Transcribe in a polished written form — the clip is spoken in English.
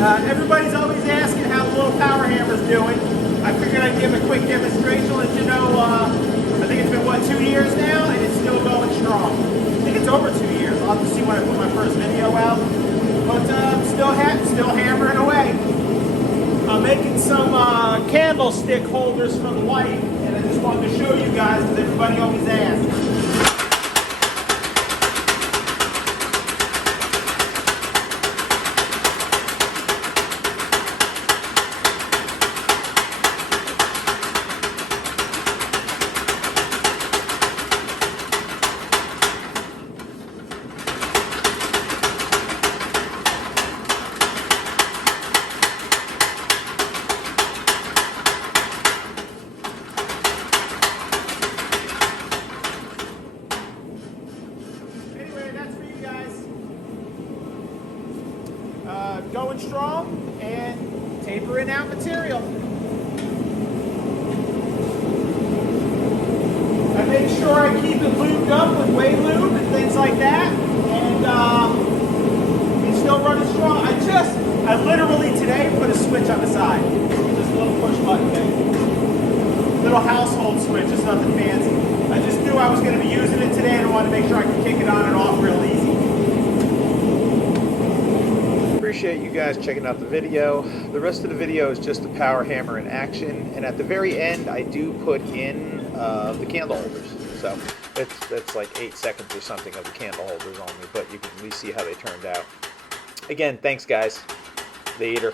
Everybody's always asking how the little Powerhammer's doing. I figured I'd give a quick demonstration, let you know, I think it's been, what, 2 years now, and it's still going strong. I think it's over 2 years. I'll have to see when I put my first video out. But still hammering away. I'm making some candlestick holders for the light, and I just wanted to show you guys because everybody always asks. Going strong and tapering out material. I make sure I keep it lubed up with weight lube and things like that, and it's still running strong. I literally today put a switch on the side, just a little push button thing, little household switch. It's nothing fancy. I just knew I was going to be using it today, and I wanted to make sure I could kick it on and off real easy. Appreciate you guys checking out the video. The rest of the video is just the Powerhammer in action, and at the very end I do put in the candle holders. So it's like 8 seconds or something of the candle holders only, but you can at least see how they turned out. Again, thanks guys. Later.